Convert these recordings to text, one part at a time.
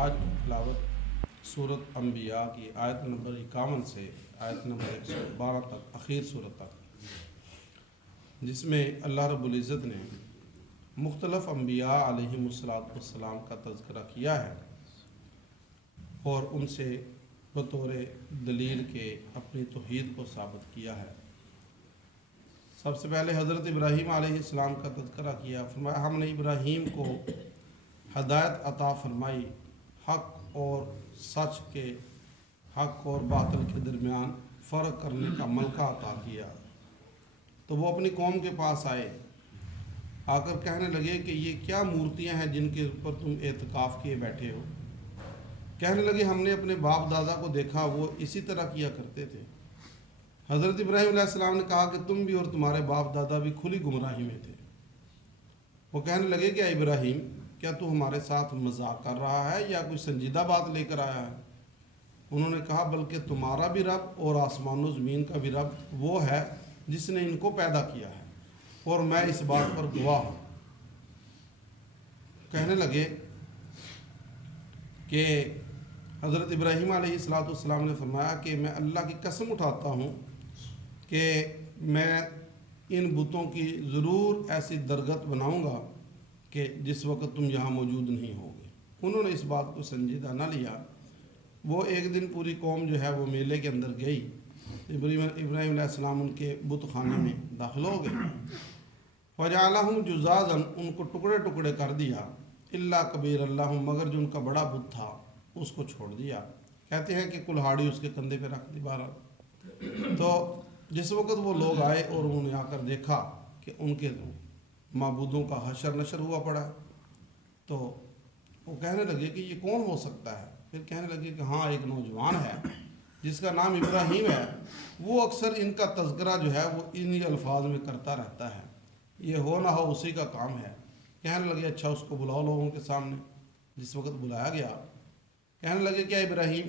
آج کی تلاوت سورۃ انبیاء کی آیت نمبر 51 سے آیت نمبر 112 تک، اخیر سورت تک، جس میں اللہ رب العزت نے مختلف انبیاء علیہم السلام کا تذکرہ کیا ہے اور ان سے بطور دلیل کے اپنی توحید کو ثابت کیا ہے۔ سب سے پہلے حضرت ابراہیم علیہ السلام کا تذکرہ کیا، فرمایا ہم نے ابراہیم کو ہدایت عطا فرمائی، حق اور سچ کے، حق اور باطل کے درمیان فرق کرنے کا ملکہ عطا کیا۔ تو وہ اپنی قوم کے پاس آئے، آ کر کہنے لگے کہ یہ کیا مورتیاں ہیں جن کے اوپر تم اعتکاف کیے بیٹھے ہو؟ کہنے لگے ہم نے اپنے باپ دادا کو دیکھا، وہ اسی طرح کیا کرتے تھے۔ حضرت ابراہیم علیہ السلام نے کہا کہ تم بھی اور تمہارے باپ دادا بھی کھلی گمراہی میں تھے۔ وہ کہنے لگے کہ اے ابراہیم، کیا تو ہمارے ساتھ مذاق کر رہا ہے یا کوئی سنجیدہ بات لے کر آیا ہے؟ انہوں نے کہا بلکہ تمہارا بھی رب اور آسمان و زمین کا بھی رب وہ ہے جس نے ان کو پیدا کیا ہے، اور میں اس بات پر گواہ ہوں۔ کہنے لگے کہ حضرت ابراہیم علیہ السلام نے فرمایا کہ میں اللہ کی قسم اٹھاتا ہوں کہ میں ان بتوں کی ضرور ایسی درگت بناؤں گا کہ جس وقت تم یہاں موجود نہیں ہوگے۔ انہوں نے اس بات کو سنجیدہ نہ لیا۔ وہ ایک دن پوری قوم جو ہے وہ میلے کے اندر گئی، ابراہیم علیہ السلام ان کے بت خانے میں داخل ہو گئے۔ فجعلہم جزازا، ان کو ٹکڑے ٹکڑے کر دیا، الا کبیر اللہ، مگر جو ان کا بڑا بت تھا اس کو چھوڑ دیا۔ کہتے ہیں کہ کلہاڑی اس کے کندھے پہ رکھ دی بہرحال۔ تو جس وقت وہ لوگ آئے اور انہوں نے آ کر دیکھا کہ ان کے معبودوں کا حشر نشر ہوا پڑا ہے، تو وہ کہنے لگے کہ یہ کون ہو سکتا ہے؟ پھر کہنے لگے کہ ہاں ایک نوجوان ہے جس کا نام ابراہیم ہے، وہ اکثر ان کا تذکرہ جو ہے وہ انہی الفاظ میں کرتا رہتا ہے، یہ ہو نہ ہو اسی کا کام ہے۔ کہنے لگے اچھا اس کو بلاؤ لوگوں کے سامنے۔ جس وقت بلایا گیا، کہنے لگے کیا ابراہیم،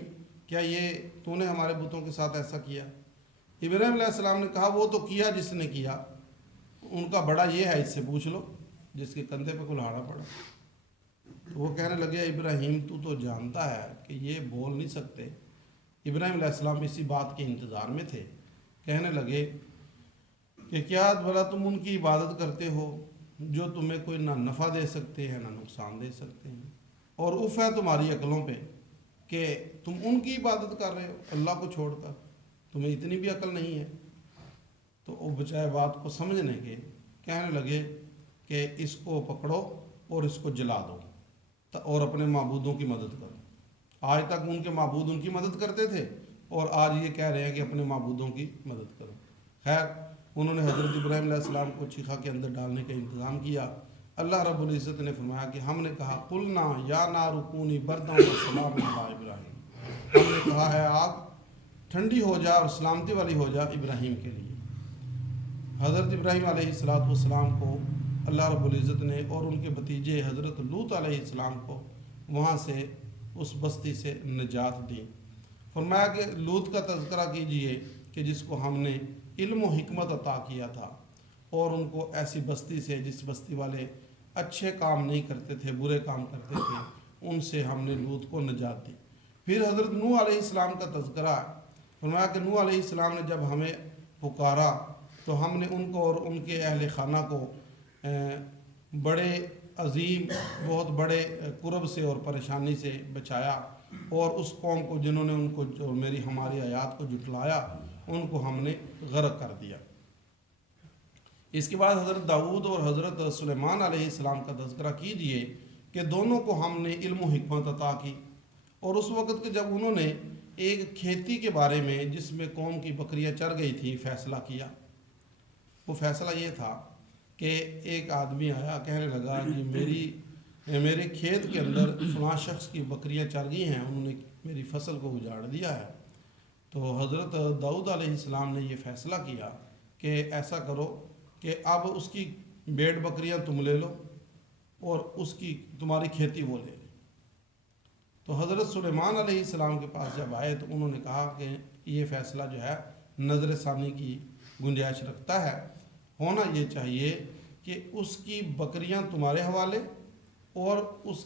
کیا یہ تو نے ہمارے بتوں کے ساتھ ایسا کیا؟ ابراہیم علیہ السلام نے کہا وہ تو کیا جس نے کیا، ان کا بڑا یہ ہے، اس سے پوچھ لو جس کے کندھے پہ کلہاڑا پڑا۔ تو وہ کہنے لگے ابراہیم تو جانتا ہے کہ یہ بول نہیں سکتے۔ ابراہیم علیہ السلام اسی بات کے انتظار میں تھے۔ کہنے لگے کہ کیا بھلا تم ان کی عبادت کرتے ہو جو تمہیں کوئی نہ نفع دے سکتے ہیں نہ نقصان دے سکتے ہیں، اور اف ہے تمہاری عقلوں پہ کہ تم ان کی عبادت کر رہے ہو اللہ کو چھوڑ کر، تمہیں اتنی بھی عقل نہیں ہے؟ تو وہ بچائے بات کو سمجھنے کے کہنے لگے کہ اس کو پکڑو اور اس کو جلا دو اور اپنے معبودوں کی مدد کرو۔ آج تک ان کے معبود ان کی مدد کرتے تھے اور آج یہ کہہ رہے ہیں کہ اپنے معبودوں کی مدد کرو۔ خیر، انہوں نے حضرت ابراہیم علیہ السلام کو چیخا کے اندر ڈالنے کا انتظام کیا۔ اللہ رب العزت نے فرمایا کہ ہم نے کہا قلنا یا نار کونی بردا وسلاما علی ابراہیم، ہم نے کہا ہے آگ ٹھنڈی ہو جا اور سلامتی والی ہو جا ابراہیم کے لیے۔ حضرت ابراہیم علیہ السلام کو اللہ رب العزت نے اور ان کے بھتیجے حضرت لوط علیہ السلام کو وہاں سے اس بستی سے نجات دی۔ فرمایا کہ لوط کا تذکرہ کیجئے کہ جس کو ہم نے علم و حکمت عطا کیا تھا، اور ان کو ایسی بستی سے جس بستی والے اچھے کام نہیں کرتے تھے، برے کام کرتے تھے، ان سے ہم نے لوط کو نجات دی۔ پھر حضرت نوح علیہ السلام کا تذکرہ، فرمایا کہ نوح علیہ السلام نے جب ہمیں پکارا تو ہم نے ان کو اور ان کے اہل خانہ کو بڑے عظیم، بہت بڑے کرب سے اور پریشانی سے بچایا، اور اس قوم کو جنہوں نے ان کو جو ہماری آیات کو جھٹلایا ان کو ہم نے غرق کر دیا۔ اس کے بعد حضرت داؤد اور حضرت سلیمان علیہ السلام کا تذکرہ کیجئے کہ دونوں کو ہم نے علم و حکمت عطا کی، اور اس وقت کے جب انہوں نے ایک کھیتی کے بارے میں جس میں قوم کی بکریاں چر گئی تھی فیصلہ کیا۔ وہ فیصلہ یہ تھا کہ ایک آدمی آیا، کہنے لگا کہ میرے کھیت کے اندر فلاں شخص کی بکریاں چر گئی ہیں، انہوں نے میری فصل کو اجاڑ دیا ہے۔ تو حضرت داؤد علیہ السلام نے یہ فیصلہ کیا کہ ایسا کرو کہ اب اس کی بھیڑ بکریاں تم لے لو اور اس کی تمہاری کھیتی وہ لے لے۔ تو حضرت سلیمان علیہ السلام کے پاس جب آئے تو انہوں نے کہا کہ یہ فیصلہ جو ہے نظر ثانی کی گنجائش رکھتا ہے، ہونا یہ چاہیے کہ اس کی بکریاں تمہارے حوالے اور اس